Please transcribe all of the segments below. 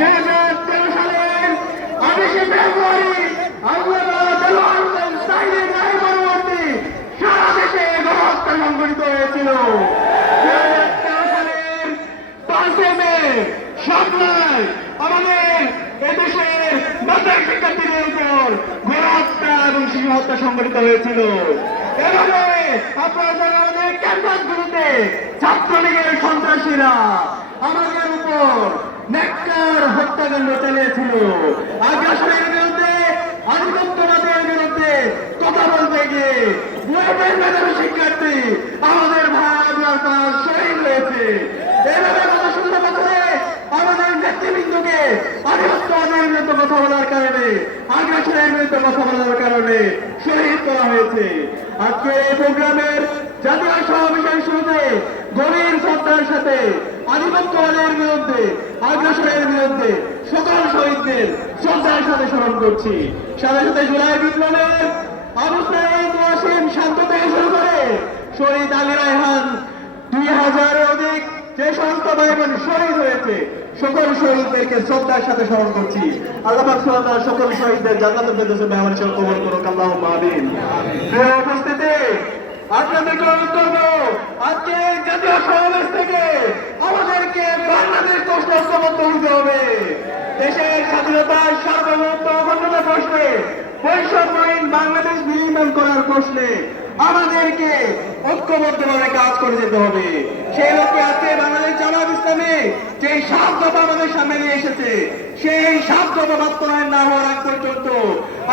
2013 সালের 28 ফেব্রুয়ারি আল্লামা দেলোয়ার হোসেন সাঈদীর রায় পরবর্তী সারা দেশে গণহত্যা সংঘটিত হয়েছিল। 2013 সালের 5 মে সন্ধ্যায় আমাদের এদেশের মাদ্রাসা শিক্ষার্থীদের উপর গণহত্যা এবং শিশু হত্যা সংঘটিত হয়েছিল। এভাবে আপনারা জানেন আমাদের ক্যাম্পাসগুলোতে ছাত্রলীগের সন্ত্রাসীরা আমাদের উপর নেককার হত্যাকাণ্ড চালিয়েছিল। আগ্রাসনের বিরুদ্ধে, আধিপত্যবাদের বিরুদ্ধে কথা বলতে গিয়ে মেধাবী শিক্ষার্থী আমাদের ভাই আবরার শহীদ হয়েছে। এভাবে গত 16 বছরে আমাদের নেতৃবৃন্দকে আধিপত্যবাদের বিরুদ্ধে কথা বলার কারণে, আগ্রাসনের বিরুদ্ধে কথা বলার কারণে শহীদ করা হয়েছে। আজকে এই প্রোগ্রামের জাতীয় সমাবেশের শুরুতে গভীর শ্রদ্ধার সাথে আধিপত্যবাদের বিরুদ্ধে, আগ্রাসনের বিরুদ্ধে সকল শহীদদের শ্রদ্ধার সাথে স্মরণ করছি। সাথে সাথে জুলাই বিপ্লবের আবু সাঈদ ওয়াসিম শান্ত থেকে শুরু করে শহীদ আলী রায়হান 2000-এর অধিক যে সমস্ত ভাই বোন শহীদ হয়েছে সকল শহীদদেরকে শ্রদ্ধার সাথে স্মরণ করছি। আল্লাহ পাক সুবহানাহু ওয়া তাআলা সকল শহীদদের জান্নাতুল ফেরদৌসে মেহমান হিসেবে কবুল করুক। আল্লাহুম্মা আমিন। প্রিয় উপস্থিতি, আপনাদেরকে অনুরোধ করবো আজকে জাতীয় সমাবেশ থেকে আমাদেরকে বাংলাদেশ প্রশ্ন ঐক্যবদ্ধ হতে হবে। দেশের স্বাধীনতার সার্বভৌমত্ব অখণ্ডতা প্রশ্নে, বৈষম্যহীন বাংলাদেশ বিনির্মাণ করার প্রশ্নে আমাদেরকে ঐক্যবদ্ধভাবে কাজ করে যেতে হবে। সেই লক্ষ্যে আজকে বাংলাদেশ জামাত ইসলামী যে 7 দফা আমাদের সামনে নিয়ে এসেছে, সেই 7 দফা বাস্তবায়ন না হওয়ার আগ পর্যন্ত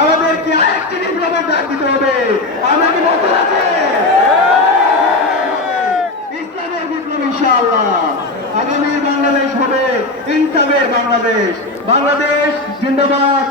আমাদেরকে আরেকটি বিপ্লবের ডাক দিতে হবে। আমরা কি বলতে আছে ইসলামের বিপ্লব? ইনশাআল্লাহ আগামী বাংলাদেশ হবে ইনসাফের বাংলাদেশ। বাংলাদেশ জিন্দাবাদ।